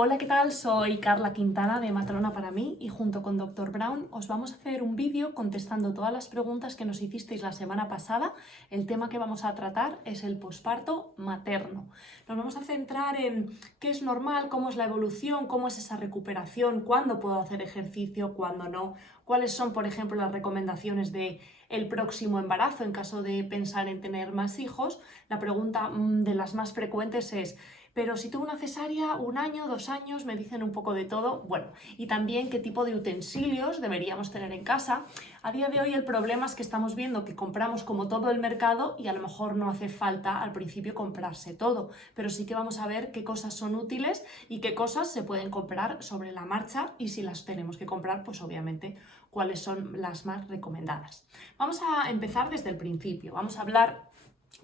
Hola, ¿qué tal? Soy Carla Quintana de Matrona para mí y junto con Dr. Brown os vamos a hacer un vídeo contestando todas las preguntas que nos hicisteis la semana pasada. El tema que vamos a tratar es el posparto materno. Nos vamos a centrar en qué es normal, cómo es la evolución, cómo es esa recuperación, cuándo puedo hacer ejercicio, cuándo no, cuáles son, por ejemplo, las recomendaciones de el próximo embarazo en caso de pensar en tener más hijos. La pregunta de las más frecuentes es: pero si tuve una cesárea, 1 año, 2 años, me dicen un poco de todo. Bueno, y también qué tipo de utensilios deberíamos tener en casa. A día de hoy el problema es que estamos viendo que compramos como todo el mercado y a lo mejor no hace falta al principio comprarse todo, pero sí que vamos a ver qué cosas son útiles y qué cosas se pueden comprar sobre la marcha, y si las tenemos que comprar, pues obviamente cuáles son las más recomendadas. Vamos a empezar desde el principio. Vamos a hablar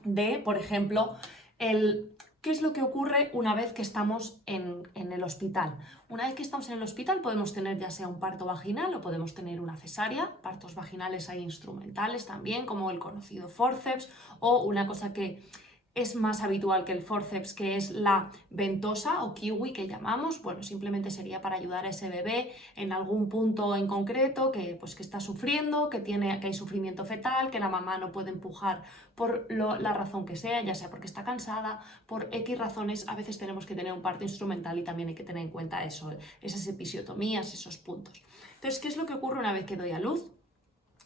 de, por ejemplo, ¿qué es lo que ocurre una vez que estamos en el hospital? Una vez que estamos en el hospital podemos tener ya sea un parto vaginal o podemos tener una cesárea. Partos vaginales hay instrumentales también, como el conocido forceps, o una cosa que es más habitual que el forceps, que es la ventosa o kiwi que llamamos. Bueno, simplemente sería para ayudar a ese bebé en algún punto en concreto que está sufriendo, que hay sufrimiento fetal, que la mamá no puede empujar por la razón que sea, ya sea porque está cansada, por X razones. A veces tenemos que tener un parto instrumental y también hay que tener en cuenta eso, esas episiotomías, esos puntos. Entonces, ¿qué es lo que ocurre una vez que doy a luz?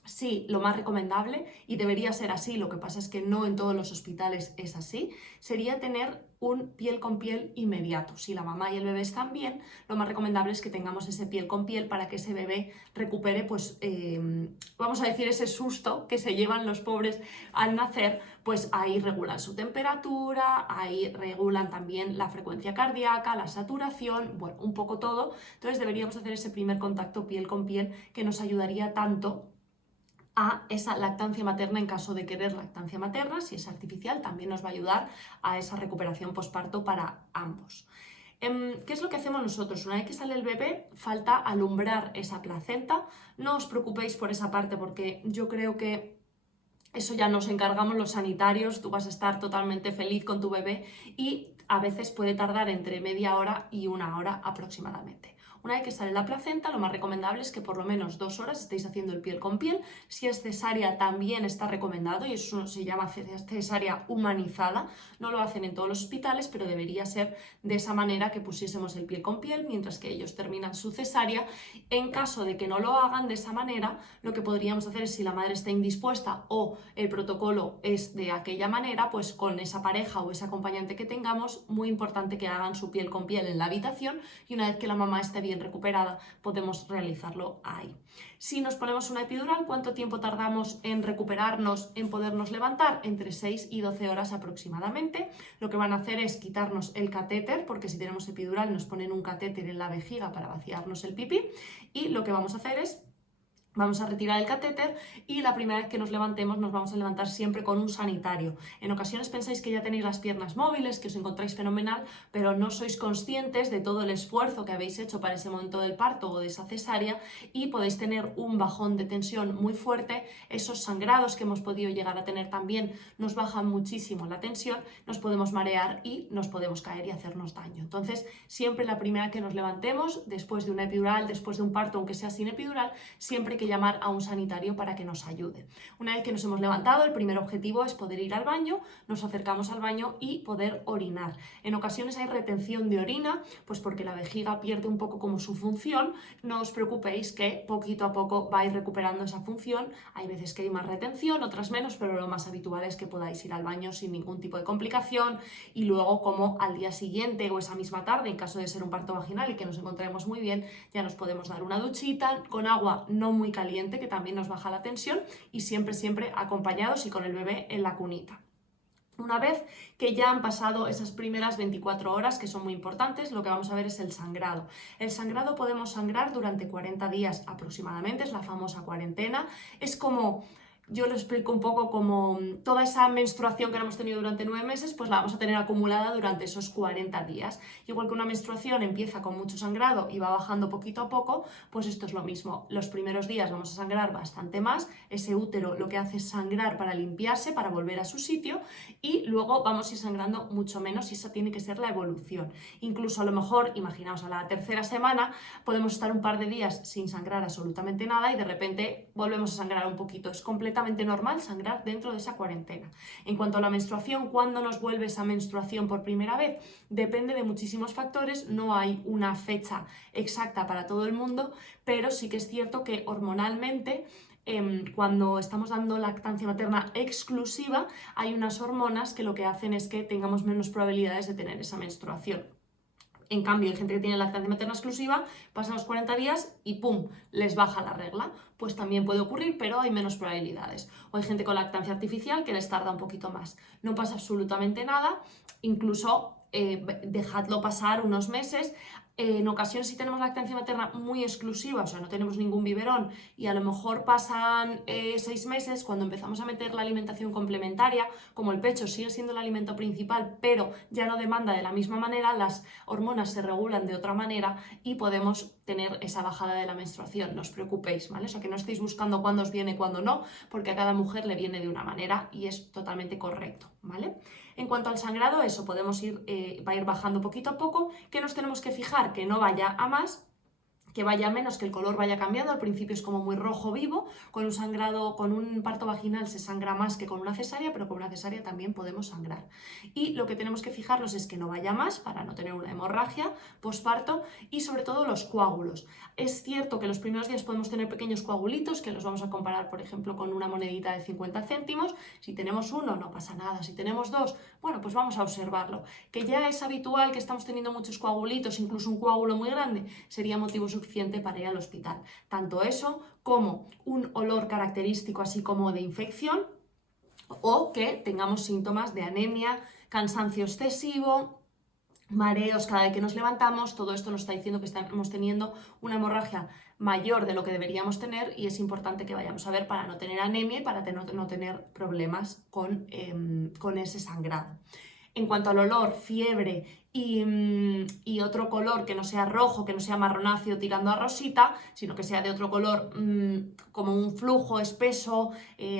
Sí, lo más recomendable, y debería ser así, lo que pasa es que no en todos los hospitales es así, sería tener un piel con piel inmediato. Si la mamá y el bebé están bien, lo más recomendable es que tengamos ese piel con piel para que ese bebé recupere, vamos a decir, ese susto que se llevan los pobres al nacer. Pues ahí regulan su temperatura, ahí regulan también la frecuencia cardíaca, la saturación, bueno, un poco todo. Entonces deberíamos hacer ese primer contacto piel con piel, que nos ayudaría tanto a esa lactancia materna en caso de querer lactancia materna. Si es artificial, también nos va a ayudar a esa recuperación posparto para ambos. ¿Qué es lo que hacemos nosotros? Una vez que sale el bebé, falta alumbrar esa placenta. No os preocupéis por esa parte, porque yo creo que eso ya nos encargamos los sanitarios. Tú vas a estar totalmente feliz con tu bebé y a veces puede tardar entre media hora y 1 hora aproximadamente. Una vez que sale la placenta, lo más recomendable es que por lo menos 2 horas estéis haciendo el piel con piel. Si es cesárea, también está recomendado, y eso se llama cesárea humanizada. No lo hacen en todos los hospitales, pero debería ser de esa manera, que pusiésemos el piel con piel mientras que ellos terminan su cesárea. En caso de que no lo hagan de esa manera, lo que podríamos hacer es, si la madre está indispuesta o el protocolo es de aquella manera, pues con esa pareja o ese acompañante que tengamos, muy importante que hagan su piel con piel en la habitación, y una vez que la mamá esté bien recuperada, podemos realizarlo ahí. Si nos ponemos una epidural, ¿cuánto tiempo tardamos en recuperarnos, en podernos levantar? Entre 6 y 12 horas aproximadamente. Lo que van a hacer es quitarnos el catéter, porque si tenemos epidural nos ponen un catéter en la vejiga para vaciarnos el pipí, y lo que vamos a hacer es: vamos a retirar el catéter, y la primera vez que nos levantemos nos vamos a levantar siempre con un sanitario. En ocasiones pensáis que ya tenéis las piernas móviles, que os encontráis fenomenal, pero no sois conscientes de todo el esfuerzo que habéis hecho para ese momento del parto o de esa cesárea, y podéis tener un bajón de tensión muy fuerte. Esos sangrados que hemos podido llegar a tener también nos bajan muchísimo la tensión, nos podemos marear y nos podemos caer y hacernos daño. Entonces, siempre la primera que nos levantemos, después de una epidural, después de un parto, aunque sea sin epidural, siempre hay que llamar a un sanitario para que nos ayude. Una vez que nos hemos levantado, el primer objetivo es poder ir al baño. Nos acercamos al baño y poder orinar. En ocasiones hay retención de orina, pues porque la vejiga pierde un poco como su función. No os preocupéis, que poquito a poco vais recuperando esa función. Hay veces que hay más retención, otras menos, pero lo más habitual es que podáis ir al baño sin ningún tipo de complicación, y luego, como al día siguiente o esa misma tarde, en caso de ser un parto vaginal y que nos encontremos muy bien, ya nos podemos dar una duchita con agua no muy caliente, que también nos baja la tensión, y siempre acompañados y con el bebé en la cunita. Una vez que ya han pasado esas primeras 24 horas, que son muy importantes, lo que vamos a ver es el sangrado. El sangrado podemos sangrar durante 40 días aproximadamente, es la famosa cuarentena. Es como yo lo explico un poco como toda esa menstruación que no hemos tenido durante 9 meses, pues la vamos a tener acumulada durante esos 40 días. Igual que una menstruación empieza con mucho sangrado y va bajando poquito a poco, pues esto es lo mismo. Los primeros días vamos a sangrar bastante más, ese útero lo que hace es sangrar para limpiarse, para volver a su sitio, y luego vamos a ir sangrando mucho menos y esa tiene que ser la evolución. Incluso a lo mejor, imaginaos, a la tercera semana podemos estar un par de días sin sangrar absolutamente nada y de repente volvemos a sangrar un poquito. Es completamente normal sangrar dentro de esa cuarentena. En cuanto a la menstruación, ¿cuándo nos vuelve esa menstruación por primera vez? Depende de muchísimos factores, no hay una fecha exacta para todo el mundo, pero sí que es cierto que hormonalmente cuando estamos dando lactancia materna exclusiva, hay unas hormonas que lo que hacen es que tengamos menos probabilidades de tener esa menstruación. En cambio, hay gente que tiene lactancia materna exclusiva, pasan los 40 días y ¡pum!, les baja la regla. Pues también puede ocurrir, pero hay menos probabilidades. O hay gente con lactancia artificial que les tarda un poquito más. No pasa absolutamente nada, incluso dejadlo pasar unos meses. En ocasiones, si tenemos lactancia materna muy exclusiva, o sea, no tenemos ningún biberón y a lo mejor pasan 6 meses, cuando empezamos a meter la alimentación complementaria, como el pecho sigue siendo el alimento principal, pero ya no demanda de la misma manera, las hormonas se regulan de otra manera y podemos tener esa bajada de la menstruación. No os preocupéis, ¿vale? O sea, que no estéis buscando cuándo os viene, cuándo no, porque a cada mujer le viene de una manera y es totalmente correcto, ¿vale? En cuanto al sangrado, eso podemos ir, va a ir bajando poquito a poco. ¿Qué nos tenemos que fijar? Que no vaya a más, que vaya menos, que el color vaya cambiando. Al principio es como muy rojo vivo, con un sangrado, con un parto vaginal se sangra más que con una cesárea, pero con una cesárea también podemos sangrar. Y lo que tenemos que fijarnos es que no vaya más para no tener una hemorragia posparto y sobre todo los coágulos. Es cierto que los primeros días podemos tener pequeños coagulitos que los vamos a comparar, por ejemplo, con una monedita de 50 céntimos. Si tenemos uno, no pasa nada. Si tenemos dos, bueno, pues vamos a observarlo. Que ya es habitual que estamos teniendo muchos coagulitos, incluso un coágulo muy grande, sería motivo suficiente para ir al hospital. Tanto eso como un olor característico así como de infección o que tengamos síntomas de anemia, cansancio excesivo, mareos cada vez que nos levantamos. Todo esto nos está diciendo que estamos teniendo una hemorragia mayor de lo que deberíamos tener y es importante que vayamos a ver para no tener anemia y para no tener problemas con ese sangrado. En cuanto al olor, fiebre y otro color que no sea rojo, que no sea marronáceo tirando a rosita, sino que sea de otro color como un flujo espeso,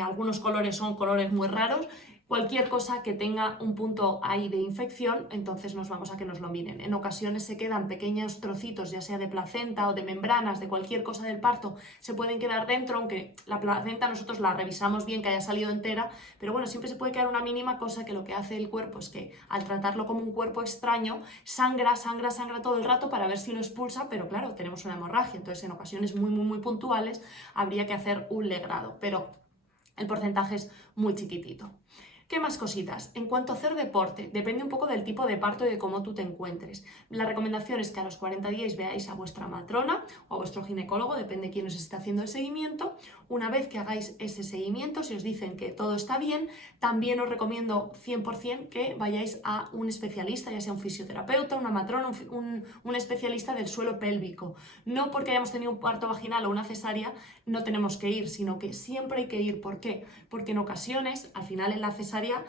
algunos colores son colores muy raros. Cualquier cosa que tenga un punto ahí de infección, entonces nos vamos a que nos lo miren. En ocasiones se quedan pequeños trocitos, ya sea de placenta o de membranas, de cualquier cosa del parto, se pueden quedar dentro, aunque la placenta nosotros la revisamos bien, que haya salido entera, pero bueno, siempre se puede quedar una mínima cosa que lo que hace el cuerpo es que al tratarlo como un cuerpo extraño, sangra todo el rato para ver si lo expulsa, pero claro, tenemos una hemorragia, entonces en ocasiones muy puntuales habría que hacer un legrado, pero el porcentaje es muy chiquitito. ¿Qué más cositas? En cuanto a hacer deporte, depende un poco del tipo de parto y de cómo tú te encuentres. La recomendación es que a los 40 días veáis a vuestra matrona o a vuestro ginecólogo, depende de quién os esté haciendo el seguimiento. Una vez que hagáis ese seguimiento, si os dicen que todo está bien, también os recomiendo 100% que vayáis a un especialista, ya sea un fisioterapeuta, una matrona, un especialista del suelo pélvico. No porque hayamos tenido un parto vaginal o una cesárea no tenemos que ir, sino que siempre hay que ir. ¿Por qué? Porque en ocasiones, al final en la cesárea,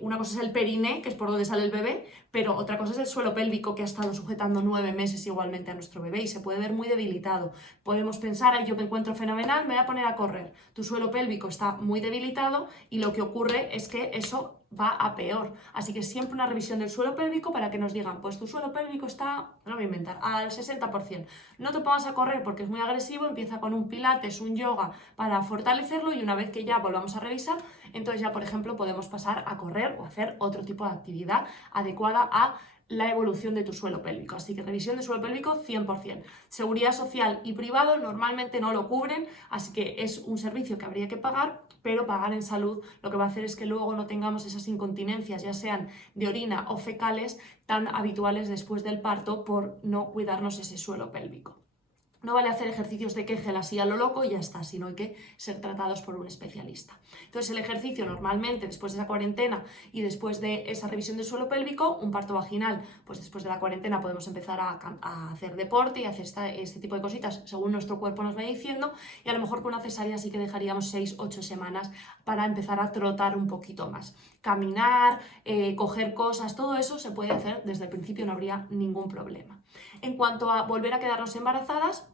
una cosa es el periné, que es por donde sale el bebé, pero otra cosa es el suelo pélvico que ha estado sujetando 9 meses igualmente a nuestro bebé y se puede ver muy debilitado. Podemos pensar, ay, yo me encuentro fenomenal, me voy a poner a correr. Tu suelo pélvico está muy debilitado y lo que ocurre es que eso va a peor. Así que siempre una revisión del suelo pélvico para que nos digan, pues tu suelo pélvico está, no voy a inventar, al 60%. No te pongas a correr porque es muy agresivo, empieza con un pilates, un yoga para fortalecerlo y una vez que ya volvamos a revisar, entonces ya, por ejemplo, podemos pasar a correr o hacer otro tipo de actividad adecuada a la evolución de tu suelo pélvico. Así que revisión de suelo pélvico 100%. Seguridad social y privado normalmente no lo cubren, así que es un servicio que habría que pagar, pero pagar en salud lo que va a hacer es que luego no tengamos esas incontinencias, ya sean de orina o fecales, tan habituales después del parto por no cuidarnos ese suelo pélvico. No vale hacer ejercicios de Kegel así a lo loco y ya está, sino hay que ser tratados por un especialista. Entonces el ejercicio normalmente después de esa cuarentena y después de esa revisión del suelo pélvico, un parto vaginal, pues después de la cuarentena podemos empezar a hacer deporte y hacer este tipo de cositas según nuestro cuerpo nos vaya diciendo, y a lo mejor con una cesárea sí que dejaríamos 6-8 semanas para empezar a trotar un poquito más. Caminar, coger cosas, todo eso se puede hacer desde el principio, no habría ningún problema. En cuanto a volver a quedarnos embarazadas,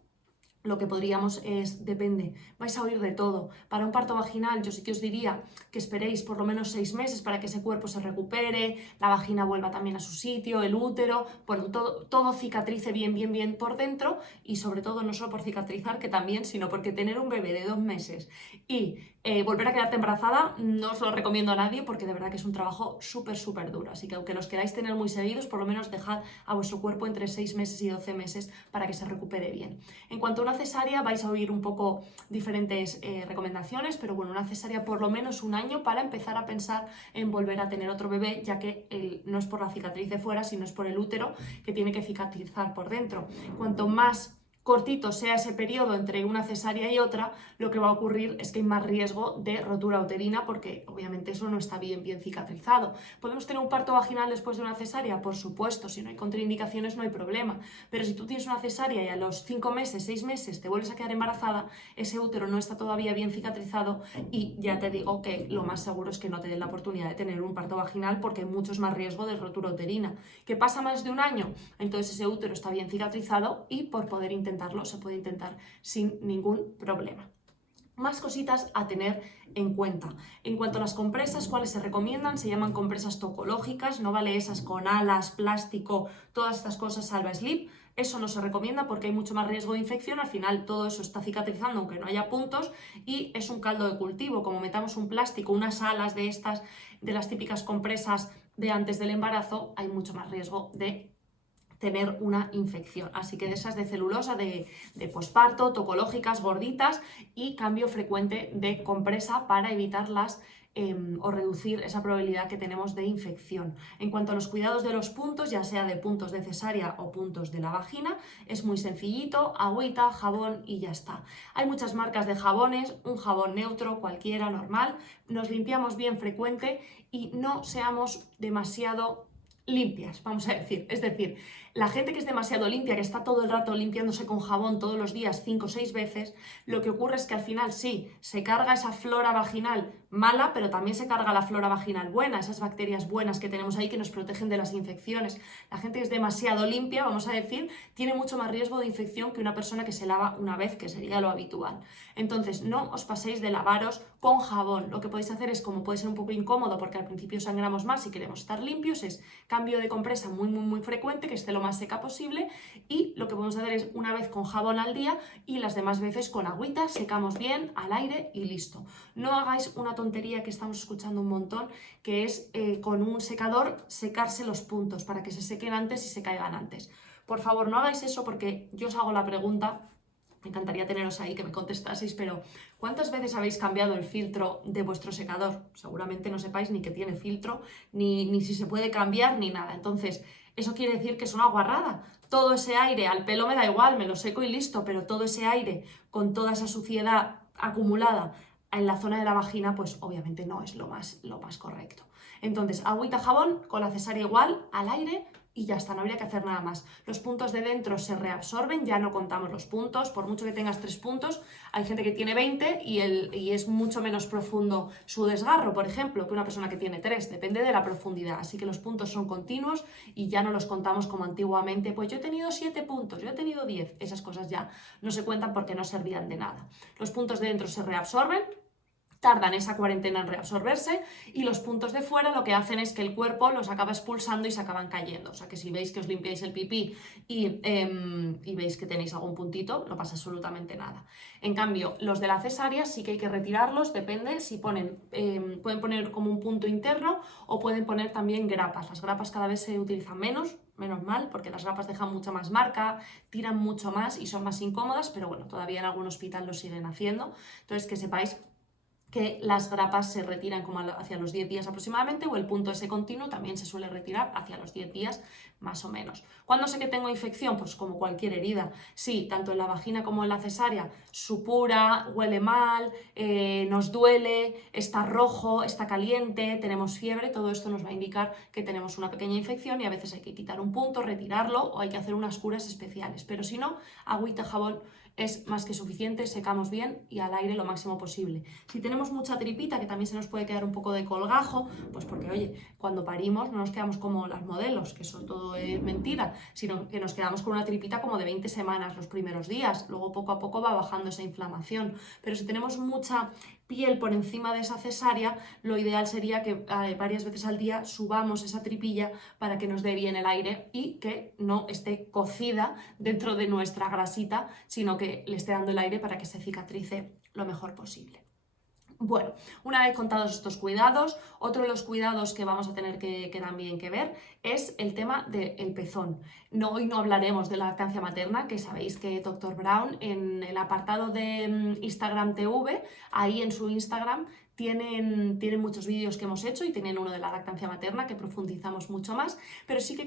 lo que podríamos es, depende, vais a oír de todo. Para un parto vaginal yo sí que os diría que esperéis por lo menos 6 meses para que ese cuerpo se recupere, la vagina vuelva también a su sitio, el útero, bueno, todo cicatrice bien por dentro, y sobre todo no solo por cicatrizar, que también, sino porque tener un bebé de 2 meses y volver a quedarte embarazada no os lo recomiendo a nadie, porque de verdad que es un trabajo súper duro. Así que aunque los queráis tener muy seguidos, por lo menos dejad a vuestro cuerpo entre 6 meses y 12 meses para que se recupere bien. En cuanto a una cesárea, vais a oír un poco diferentes recomendaciones, pero bueno, una cesárea por lo menos 1 año para empezar a pensar en volver a tener otro bebé, ya que no es por la cicatriz de fuera, sino es por el útero, que tiene que cicatrizar por dentro. Cuanto más cortito sea ese periodo entre una cesárea y otra, lo que va a ocurrir es que hay más riesgo de rotura uterina, porque obviamente eso no está bien cicatrizado. ¿Podemos tener un parto vaginal después de una cesárea? Por supuesto, si no hay contraindicaciones no hay problema, pero si tú tienes una cesárea y a los 5 meses, 6 meses te vuelves a quedar embarazada, ese útero no está todavía bien cicatrizado y ya te digo que lo más seguro es que no te den la oportunidad de tener un parto vaginal, porque hay muchos más riesgo de rotura uterina. ¿Que pasa más de 1 año? Entonces ese útero está bien cicatrizado y por poder intentarlo se puede intentar sin ningún problema. Más cositas a tener en cuenta. En cuanto a las compresas, ¿cuáles se recomiendan? Se llaman compresas tocológicas, no vale esas con alas, plástico, todas estas cosas salva slip. Eso no se recomienda porque hay mucho más riesgo de infección. Al final todo eso está cicatrizando aunque no haya puntos y es un caldo de cultivo. Como metamos un plástico, unas alas de estas, de las típicas compresas de antes del embarazo, hay mucho más riesgo de tener una infección. Así que de esas de celulosa, de posparto, tocológicas, gorditas, y cambio frecuente de compresa para evitarlas o reducir esa probabilidad que tenemos de infección. En cuanto a los cuidados de los puntos, ya sea de puntos de cesárea o puntos de la vagina, es muy sencillito: agüita, jabón y ya está. Hay muchas marcas de jabones, un jabón neutro, cualquiera, normal. Nos limpiamos bien frecuente y no seamos demasiado limpias, vamos a decir. Es decir, la gente que es demasiado limpia, que está todo el rato limpiándose con jabón todos los días 5 o 6 veces, lo que ocurre es que al final sí, se carga esa flora vaginal mala, pero también se carga la flora vaginal buena, esas bacterias buenas que tenemos ahí que nos protegen de las infecciones. La gente que es demasiado limpia, vamos a decir, tiene mucho más riesgo de infección que una persona que se lava una vez, que sería lo habitual. Entonces, no os paséis de lavaros con jabón. Lo que podéis hacer es, como puede ser un poco incómodo porque al principio sangramos más y queremos estar limpios, es cambio de compresa muy frecuente, que esté lo más seca posible, y lo que podemos hacer es una vez con jabón al día y las demás veces con agüita, secamos bien al aire y listo. No hagáis una tontería que estamos escuchando un montón, que es con un secador secarse los puntos para que se sequen antes y se caigan antes. Por favor, no hagáis eso, porque yo os hago la pregunta. Me encantaría teneros ahí, que me contestaseis, pero ¿cuántas veces habéis cambiado el filtro de vuestro secador? Seguramente no sepáis ni que tiene filtro, ni si se puede cambiar, ni nada. Entonces, eso quiere decir que es una guarrada. Todo ese aire, al pelo me da igual, me lo seco y listo, pero todo ese aire con toda esa suciedad acumulada en la zona de la vagina, pues obviamente no es lo más correcto. Entonces, agüita, jabón, con la cesárea igual, al aire, y ya está, no habría que hacer nada más. Los puntos de dentro se reabsorben, ya no contamos los puntos, por mucho que tengas 3 puntos, hay gente que tiene 20 y es mucho menos profundo su desgarro, por ejemplo, que una persona que tiene 3, depende de la profundidad, así que los puntos son continuos y ya no los contamos como antiguamente, pues yo he tenido 7 puntos, yo he tenido 10, esas cosas ya no se cuentan porque no servían de nada. Los puntos de dentro se reabsorben, tardan esa cuarentena en reabsorberse, y los puntos de fuera lo que hacen es que el cuerpo los acaba expulsando y se acaban cayendo. O sea que si veis que os limpiáis el pipí y veis que tenéis algún puntito, no pasa absolutamente nada. En cambio, los de la cesárea sí que hay que retirarlos, depende si pueden poner como un punto interno o pueden poner también grapas. Las grapas cada vez se utilizan menos mal, porque las grapas dejan mucha más marca, tiran mucho más y son más incómodas, pero bueno, todavía en algún hospital lo siguen haciendo. Entonces, que sepáis que las grapas se retiran como hacia los 10 días aproximadamente, o el punto ese continuo también se suele retirar hacia los 10 días más o menos. ¿Cuándo sé que tengo infección? Pues como cualquier herida. Sí, tanto en la vagina como en la cesárea supura, huele mal, nos duele, está rojo, está caliente, tenemos fiebre, todo esto nos va a indicar que tenemos una pequeña infección y a veces hay que quitar un punto, retirarlo o hay que hacer unas curas especiales. Pero si no, agüita, jabón es más que suficiente, secamos bien y al aire lo máximo posible. Si tenemos mucha tripita, que también se nos puede quedar un poco de colgajo, pues porque, oye, cuando parimos no nos quedamos como las modelos, que eso todo es mentira, sino que nos quedamos con una tripita como de 20 semanas los primeros días, luego poco a poco va bajando esa inflamación. Pero si tenemos mucha piel por encima de esa cesárea, lo ideal sería que varias veces al día subamos esa tripilla para que nos dé bien el aire y que no esté cocida dentro de nuestra grasita, sino que le esté dando el aire para que se cicatrice lo mejor posible. Bueno, una vez contados estos cuidados, otro de los cuidados que vamos a tener que también que ver es el tema del pezón. Hoy no hablaremos de la lactancia materna, que sabéis que Dr. Brown en el apartado de Instagram TV, ahí en su Instagram, tienen muchos vídeos que hemos hecho y tienen uno de la lactancia materna que profundizamos mucho más, pero sí que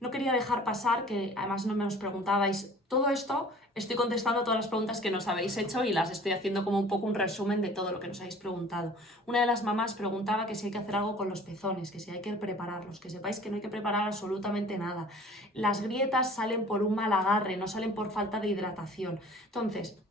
no quería dejar pasar, que además no me os preguntabais todo esto. Estoy contestando todas las preguntas que nos habéis hecho y las estoy haciendo como un poco un resumen de todo lo que nos habéis preguntado. Una de las mamás preguntaba que si hay que hacer algo con los pezones, que si hay que prepararlos, que sepáis que no hay que preparar absolutamente nada. Las grietas salen por un mal agarre, no salen por falta de hidratación. Entonces,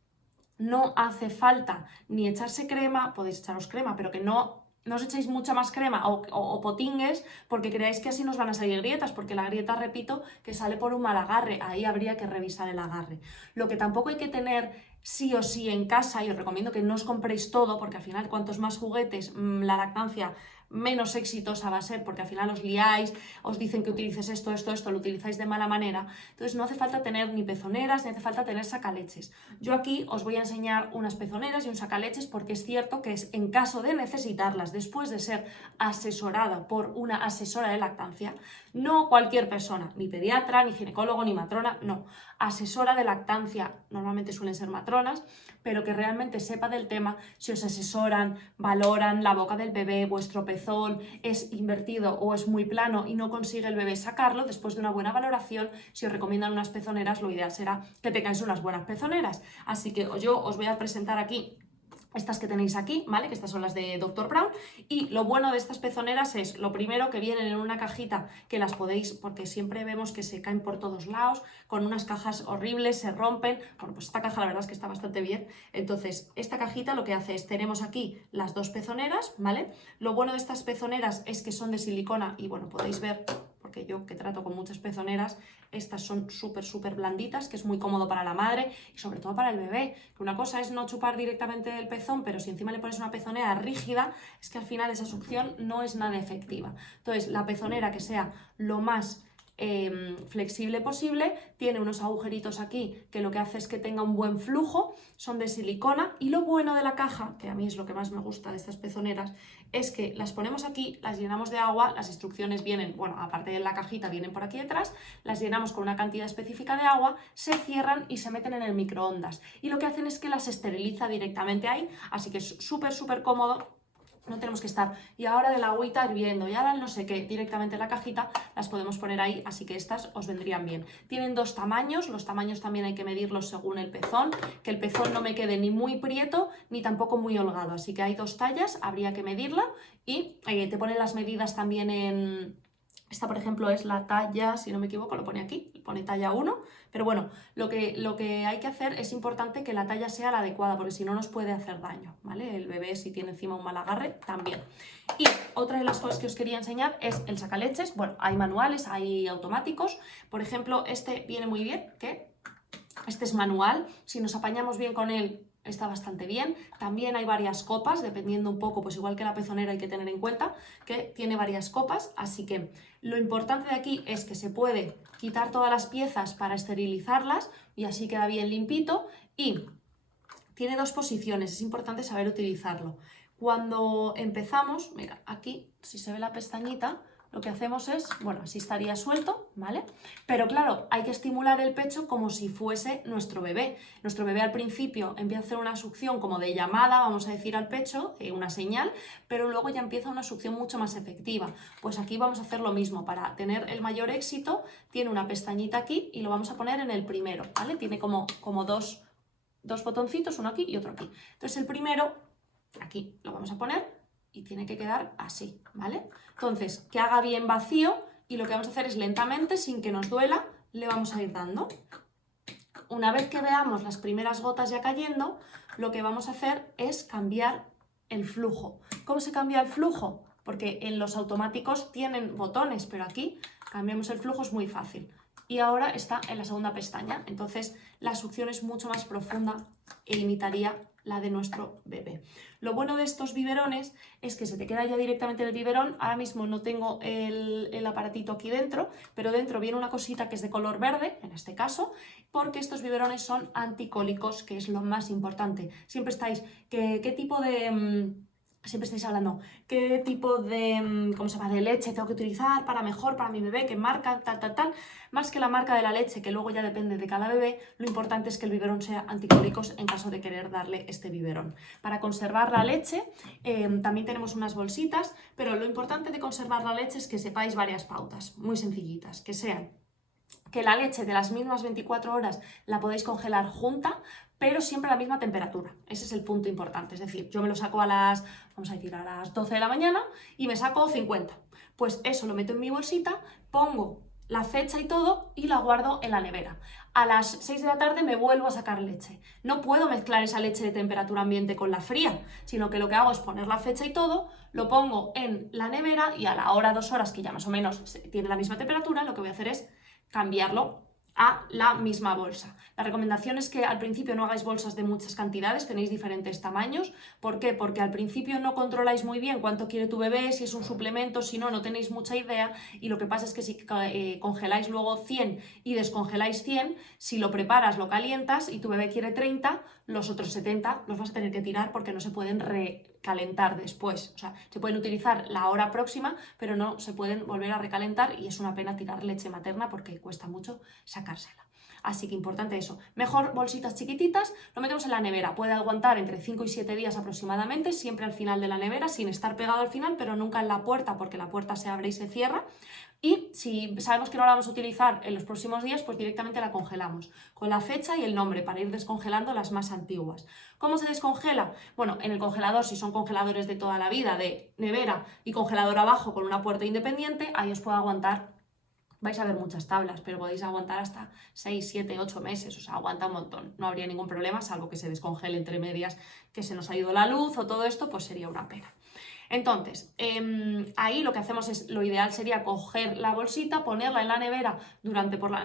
no hace falta ni echarse crema, podéis echaros crema, pero que no os echéis mucha más crema o potingues porque creáis que así nos van a salir grietas, porque la grieta, repito, que sale por un mal agarre, ahí habría que revisar el agarre. Lo que tampoco hay que tener sí o sí en casa, y os recomiendo que no os compréis todo, porque al final cuantos más juguetes, la lactancia menos exitosa va a ser, porque al final os liáis, os dicen que utilices esto, lo utilizáis de mala manera. Entonces no hace falta tener ni pezoneras, ni hace falta tener sacaleches. Yo aquí os voy a enseñar unas pezoneras y un sacaleches porque es cierto que es en caso de necesitarlas, después de ser asesorada por una asesora de lactancia, no cualquier persona, ni pediatra, ni ginecólogo, ni matrona, no, asesora de lactancia, normalmente suelen ser matronas, pero que realmente sepa del tema. Si os asesoran, valoran la boca del bebé, vuestro pezón es invertido o es muy plano y no consigue el bebé sacarlo, después de una buena valoración, si os recomiendan unas pezoneras, lo ideal será que tengáis unas buenas pezoneras. Así que yo os voy a presentar aquí estas que tenéis aquí, ¿vale? Que estas son las de Dr. Brown. Y lo bueno de estas pezoneras es, lo primero, que vienen en una cajita que las podéis, porque siempre vemos que se caen por todos lados, con unas cajas horribles, se rompen. Bueno, pues esta caja la verdad es que está bastante bien. Entonces, esta cajita lo que hace es, tenemos aquí las dos pezoneras, ¿vale? Lo bueno de estas pezoneras es que son de silicona y, bueno, podéis ver, porque yo que trato con muchas pezoneras, estas son súper blanditas, que es muy cómodo para la madre y sobre todo para el bebé. Que una cosa es no chupar directamente el pezón, pero si encima le pones una pezonera rígida, es que al final esa succión no es nada efectiva. Entonces, la pezonera que sea lo más flexible posible, tiene unos agujeritos aquí que lo que hace es que tenga un buen flujo, son de silicona, y lo bueno de la caja, que a mí es lo que más me gusta de estas pezoneras, es que las ponemos aquí, las llenamos de agua, las instrucciones vienen, bueno, aparte de la cajita vienen por aquí detrás, las llenamos con una cantidad específica de agua, se cierran y se meten en el microondas, y lo que hacen es que las esteriliza directamente ahí, así que es súper cómodo. No tenemos que estar, y ahora de la agüita hirviendo, y ahora el no sé qué, directamente en la cajita las podemos poner ahí, así que estas os vendrían bien. Tienen dos tamaños, los tamaños también hay que medirlos según el pezón, que el pezón no me quede ni muy prieto ni tampoco muy holgado, así que hay dos tallas, habría que medirla, y te ponen las medidas también en... Esta, por ejemplo, es la talla, si no me equivoco, lo pone aquí, pone talla 1, pero bueno, lo que hay que hacer es importante que la talla sea la adecuada, porque si no nos puede hacer daño, ¿vale? El bebé, si tiene encima un mal agarre, también. Y otra de las cosas que os quería enseñar es el sacaleches. Bueno, hay manuales, hay automáticos. Por ejemplo, este viene muy bien, que este es manual. Si nos apañamos bien con él, está bastante bien. También hay varias copas, dependiendo un poco, pues igual que la pezonera hay que tener en cuenta que tiene varias copas, así que lo importante de aquí es que se puede quitar todas las piezas para esterilizarlas y así queda bien limpito, y tiene dos posiciones, es importante saber utilizarlo. Cuando empezamos, mira, aquí si se ve la pestañita, lo que hacemos es, bueno, así estaría suelto, ¿vale? Pero claro, hay que estimular el pecho como si fuese nuestro bebé. Nuestro bebé al principio empieza a hacer una succión como de llamada, vamos a decir, al pecho, una señal, pero luego ya empieza una succión mucho más efectiva. Pues aquí vamos a hacer lo mismo. Para tener el mayor éxito, tiene una pestañita aquí y lo vamos a poner en el primero, ¿vale? Tiene como dos botoncitos, uno aquí y otro aquí. Entonces el primero, aquí lo vamos a poner y tiene que quedar así, ¿vale? Entonces, que haga bien vacío y lo que vamos a hacer es lentamente, sin que nos duela, le vamos a ir dando. Una vez que veamos las primeras gotas ya cayendo, lo que vamos a hacer es cambiar el flujo. ¿Cómo se cambia el flujo? Porque en los automáticos tienen botones, pero aquí cambiamos el flujo, es muy fácil. Y ahora está en la segunda pestaña, entonces la succión es mucho más profunda e imitaría la de nuestro bebé. Lo bueno de estos biberones es que se te queda ya directamente el biberón. Ahora mismo no tengo el aparatito aquí dentro, pero dentro viene una cosita que es de color verde, en este caso, porque estos biberones son anticólicos, que es lo más importante. Siempre estáis, ¿qué tipo de... Siempre estáis hablando, ¿qué tipo de, ¿cómo se llama?, de leche tengo que utilizar para mejor, para mi bebé, qué marca, tal? Más que la marca de la leche, que luego ya depende de cada bebé, lo importante es que el biberón sea anticólicos en caso de querer darle este biberón. Para conservar la leche también tenemos unas bolsitas, pero lo importante de conservar la leche es que sepáis varias pautas, muy sencillitas, que sean que la leche de las mismas 24 horas la podéis congelar junta, pero siempre a la misma temperatura. Ese es el punto importante. Es decir, yo me lo saco a las 12 de la mañana y me saco 50. Pues eso lo meto en mi bolsita, pongo la fecha y todo y la guardo en la nevera. A las 6 de la tarde me vuelvo a sacar leche. No puedo mezclar esa leche de temperatura ambiente con la fría, sino que lo que hago es poner la fecha y todo, lo pongo en la nevera y a la hora, 2 horas, que ya más o menos tiene la misma temperatura, lo que voy a hacer es cambiarlo a la misma bolsa. La recomendación es que al principio no hagáis bolsas de muchas cantidades, tenéis diferentes tamaños. ¿Por qué? Porque al principio no controláis muy bien cuánto quiere tu bebé, si es un suplemento, si no, no tenéis mucha idea, y lo que pasa es que si congeláis luego 100 y descongeláis 100, si lo preparas, lo calientas y tu bebé quiere 30, los otros 70 los vas a tener que tirar porque no se pueden recalentar después. O sea, se pueden utilizar la hora próxima, pero no se pueden volver a recalentar y es una pena tirar leche materna porque cuesta mucho sacársela. Así que importante eso. Mejor bolsitas chiquititas, lo metemos en la nevera. Puede aguantar entre 5 y 7 días aproximadamente, siempre al final de la nevera, sin estar pegado al final, pero nunca en la puerta, porque la puerta se abre y se cierra. Y si sabemos que no la vamos a utilizar en los próximos días, pues directamente la congelamos con la fecha y el nombre para ir descongelando las más antiguas. ¿Cómo se descongela? Bueno, en el congelador, si son congeladores de toda la vida, de nevera y congelador abajo con una puerta independiente, ahí os puede aguantar. Vais a ver muchas tablas, pero podéis aguantar hasta 6, 7, 8 meses, o sea, aguanta un montón. No habría ningún problema, salvo que se descongele entre medias, que se nos ha ido la luz o todo esto, pues sería una pena. Entonces, ahí lo que hacemos es, lo ideal sería coger la bolsita, ponerla en la nevera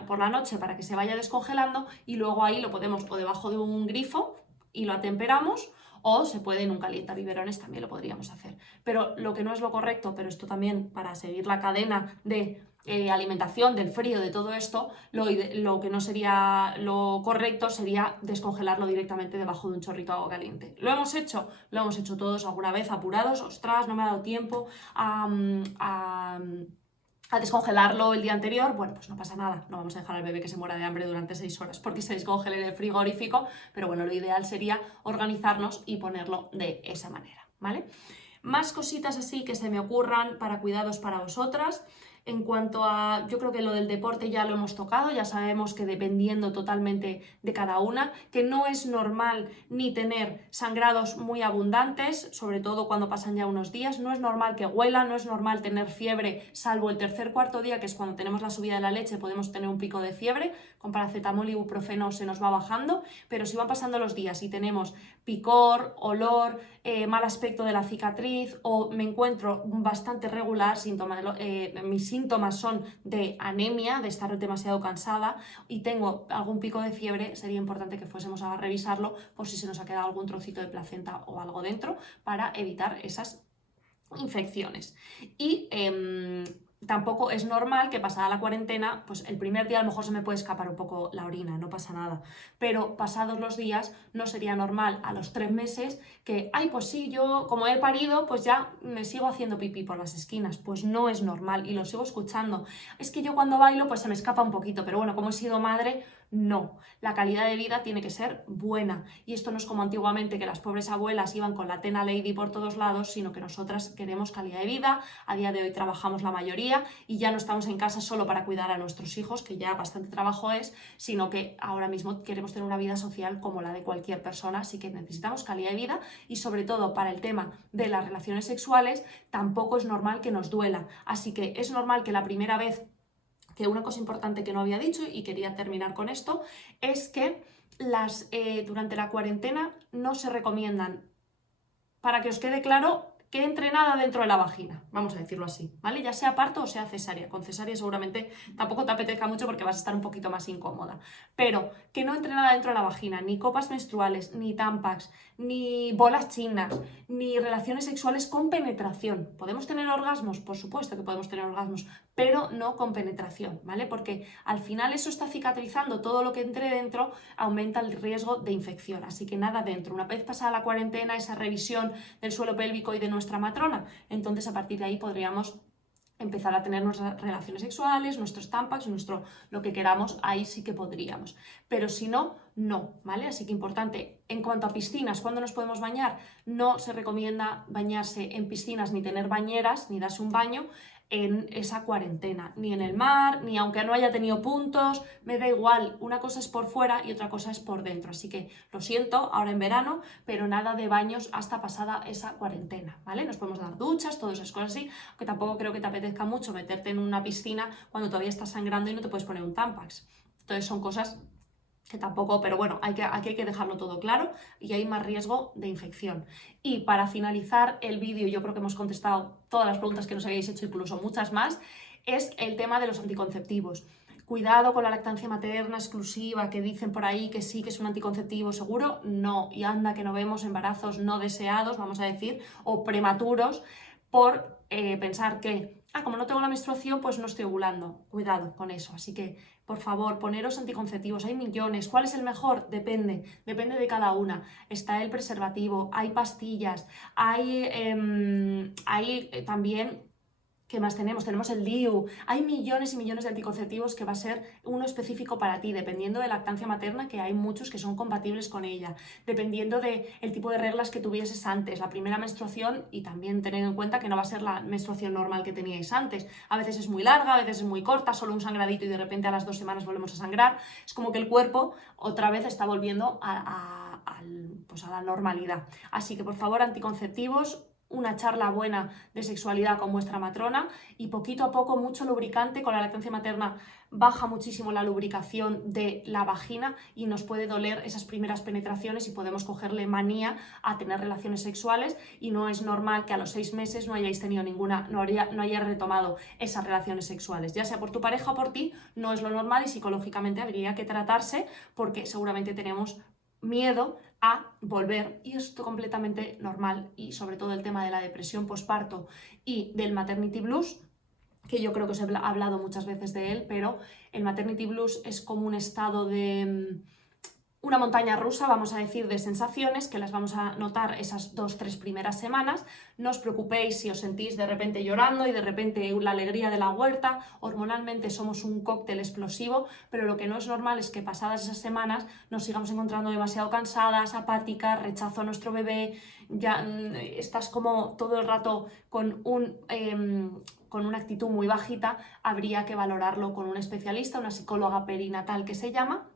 por la noche para que se vaya descongelando y luego ahí lo podemos o debajo de un grifo y lo atemperamos, o se puede en un calientabiberones, también lo podríamos hacer. Pero lo que no es lo correcto, pero esto también para seguir la cadena de alimentación, del frío, de todo esto, lo que no sería lo correcto sería descongelarlo directamente debajo de un chorrito de agua caliente. ¿Lo hemos hecho? Lo hemos hecho todos alguna vez apurados. Ostras, no me ha dado tiempo a descongelarlo el día anterior. Bueno, pues no pasa nada, no vamos a dejar al bebé que se muera de hambre durante 6 horas porque se descongele en el frigorífico, pero bueno, lo ideal sería organizarnos y ponerlo de esa manera, ¿vale? Más cositas así que se me ocurran para cuidados para vosotras. En cuanto a, yo creo que lo del deporte ya lo hemos tocado, ya sabemos que dependiendo totalmente de cada una, que no es normal ni tener sangrados muy abundantes, sobre todo cuando pasan ya unos días, no es normal que huela, no es normal tener fiebre, salvo el tercer, cuarto día, que es cuando tenemos la subida de la leche, podemos tener un pico de fiebre, con paracetamol y ibuprofeno se nos va bajando, pero si van pasando los días y tenemos picor, olor, mal aspecto de la cicatriz o me encuentro bastante regular, mis síntomas son de anemia, de estar demasiado cansada y tengo algún pico de fiebre, sería importante que fuésemos a revisarlo por si se nos ha quedado algún trocito de placenta o algo dentro para evitar esas infecciones. Y tampoco es normal que pasada la cuarentena, pues el primer día a lo mejor se me puede escapar un poco la orina, no pasa nada. Pero pasados los días no sería normal a los 3 meses que, ay, pues sí, yo como he parido, pues ya me sigo haciendo pipí por las esquinas. Pues no es normal y lo sigo escuchando. Es que yo cuando bailo pues se me escapa un poquito, pero bueno, como he sido madre, no. La calidad de vida tiene que ser buena. Y esto no es como antiguamente que las pobres abuelas iban con la tena lady por todos lados, sino que nosotras queremos calidad de vida. A día de hoy trabajamos la mayoría y ya no estamos en casa solo para cuidar a nuestros hijos, que ya bastante trabajo es, sino que ahora mismo queremos tener una vida social como la de cualquier persona, así que necesitamos calidad de vida y sobre todo para el tema de las relaciones sexuales tampoco es normal que nos duela. Así que es normal que la primera vez, que una cosa importante que no había dicho y quería terminar con esto, es que durante la cuarentena no se recomiendan, para que os quede claro, que entre nada dentro de la vagina, vamos a decirlo así, ¿vale? Ya sea parto o sea cesárea. Con cesárea seguramente tampoco te apetezca mucho porque vas a estar un poquito más incómoda. Pero que no entre nada dentro de la vagina, ni copas menstruales, ni tampax, ni bolas chinas, ni relaciones sexuales con penetración. ¿Podemos tener orgasmos? Por supuesto que podemos tener orgasmos, pero no con penetración, ¿vale? Porque al final eso está cicatrizando, todo lo que entre dentro aumenta el riesgo de infección. Así que nada dentro. Una vez pasada la cuarentena, esa revisión del suelo pélvico y de nuestra matrona, entonces a partir de ahí podríamos empezar a tener nuestras relaciones sexuales, nuestros tampax, lo que queramos, ahí sí que podríamos. Pero si no, no, ¿vale? Así que importante, en cuanto a piscinas, ¿cuándo nos podemos bañar? No se recomienda bañarse en piscinas ni tener bañeras, ni darse un baño en esa cuarentena, ni en el mar, ni aunque no haya tenido puntos, me da igual, una cosa es por fuera y otra cosa es por dentro, así que lo siento, ahora en verano, pero nada de baños hasta pasada esa cuarentena, ¿vale? Nos podemos dar duchas, todas esas cosas así, aunque tampoco creo que te apetezca mucho meterte en una piscina cuando todavía estás sangrando y no te puedes poner un Tampax. Entonces son cosas que tampoco, pero bueno, aquí hay que dejarlo todo claro y hay más riesgo de infección. Y para finalizar el vídeo, yo creo que hemos contestado todas las preguntas que nos habéis hecho, incluso muchas más, es el tema de los anticonceptivos. Cuidado con la lactancia materna exclusiva, que dicen por ahí que sí, que es un anticonceptivo seguro. No, y anda que no vemos embarazos no deseados, vamos a decir, o prematuros, por pensar que, como no tengo la menstruación, pues no estoy ovulando. Cuidado con eso. Así que, por favor, poneros anticonceptivos. Hay millones. ¿Cuál es el mejor? Depende de cada una. Está el preservativo, hay pastillas, hay también... ¿Qué más tenemos? Tenemos el DIU. Hay millones y millones de anticonceptivos que va a ser uno específico para ti, dependiendo de lactancia materna, que hay muchos que son compatibles con ella, dependiendo del tipo de reglas que tuvieses antes, la primera menstruación, y también tener en cuenta que no va a ser la menstruación normal que teníais antes. A veces es muy larga, a veces es muy corta, solo un sangradito y de repente a las 2 semanas volvemos a sangrar. Es como que el cuerpo otra vez está volviendo pues a la normalidad. Así que por favor, anticonceptivos, una charla buena de sexualidad con vuestra matrona y poquito a poco mucho lubricante. Con la lactancia materna baja muchísimo la lubricación de la vagina y nos puede doler esas primeras penetraciones y podemos cogerle manía a tener relaciones sexuales, y no es normal que a los 6 meses no hayáis tenido ninguna, no hayáis retomado esas relaciones sexuales, ya sea por tu pareja o por ti. No es lo normal y psicológicamente habría que tratarse, porque seguramente tenemos miedo a volver, y esto completamente normal. Y sobre todo el tema de la depresión posparto y del maternity blues, que yo creo que os he hablado muchas veces de él, pero el maternity blues es como un estado de una montaña rusa, vamos a decir, de sensaciones que las vamos a notar esas 2-3 primeras semanas. No os preocupéis si os sentís de repente llorando y de repente la alegría de la huerta. Hormonalmente somos un cóctel explosivo, pero lo que no es normal es que pasadas esas semanas nos sigamos encontrando demasiado cansadas, apáticas, rechazo a nuestro bebé, ya estás como todo el rato con una actitud muy bajita. Habría que valorarlo con un especialista, una psicóloga perinatal que se llama,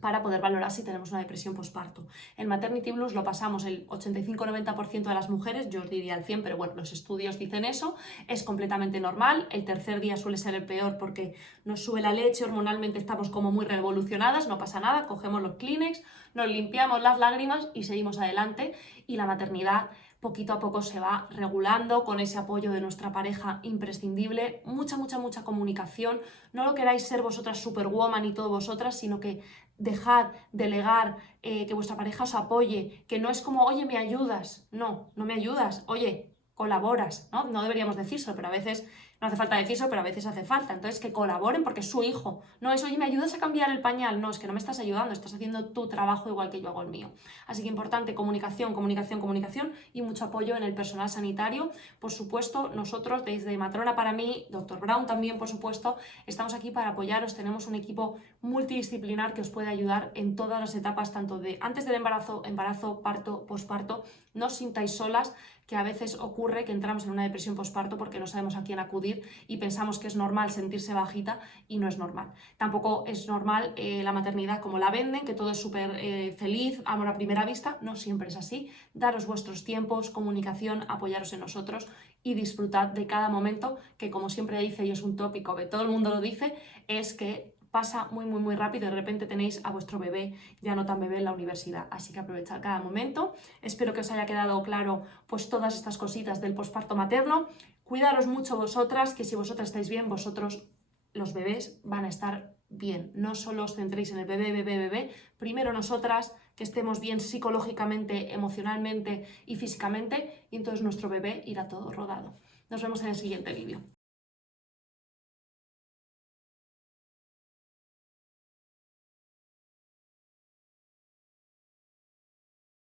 para poder valorar si tenemos una depresión posparto. El maternity blues lo pasamos el 85-90% de las mujeres, yo os diría el 100%, pero bueno, los estudios dicen eso, es completamente normal. El tercer día suele ser el peor porque nos sube la leche, hormonalmente estamos como muy revolucionadas, no pasa nada, cogemos los Kleenex, nos limpiamos las lágrimas y seguimos adelante, y la maternidad poquito a poco se va regulando con ese apoyo de nuestra pareja imprescindible. Mucha comunicación. No lo queráis ser vosotras superwoman y todo vosotras, sino que dejad, delegar, que vuestra pareja os apoye, que no es como, oye, ¿me ayudas? No, no me ayudas, oye, colaboras, ¿no? No deberíamos decírselo, pero a veces No hace falta de fisio, pero a veces hace falta. Entonces, que colaboren porque es su hijo. No es, oye, ¿me ayudas a cambiar el pañal? No, es que no me estás ayudando, estás haciendo tu trabajo igual que yo hago el mío. Así que importante, comunicación, comunicación, comunicación y mucho apoyo en el personal sanitario. Por supuesto, nosotros desde Matrona para mí, Dr. Brown también, por supuesto, estamos aquí para apoyaros. Tenemos un equipo multidisciplinar que os puede ayudar en todas las etapas, tanto de antes del embarazo, parto, posparto. No os sintáis solas, que a veces ocurre que entramos en una depresión posparto porque no sabemos a quién acudir y pensamos que es normal sentirse bajita y no es normal. Tampoco es normal la maternidad como la venden, que todo es súper feliz, amor a primera vista. No siempre es así. Daros vuestros tiempos, comunicación, apoyaros en nosotros y disfrutad de cada momento, que como siempre dice, y es un tópico que todo el mundo lo dice, es que pasa muy rápido y de repente tenéis a vuestro bebé ya no tan bebé en la universidad. Así que aprovechad cada momento. Espero que os haya quedado claro pues todas estas cositas del posparto materno. Cuidaros mucho vosotras, que si vosotras estáis bien, vosotros, los bebés, van a estar bien. No solo os centréis en el bebé. Primero nosotras, que estemos bien psicológicamente, emocionalmente y físicamente, y entonces nuestro bebé irá todo rodado. Nos vemos en el siguiente vídeo.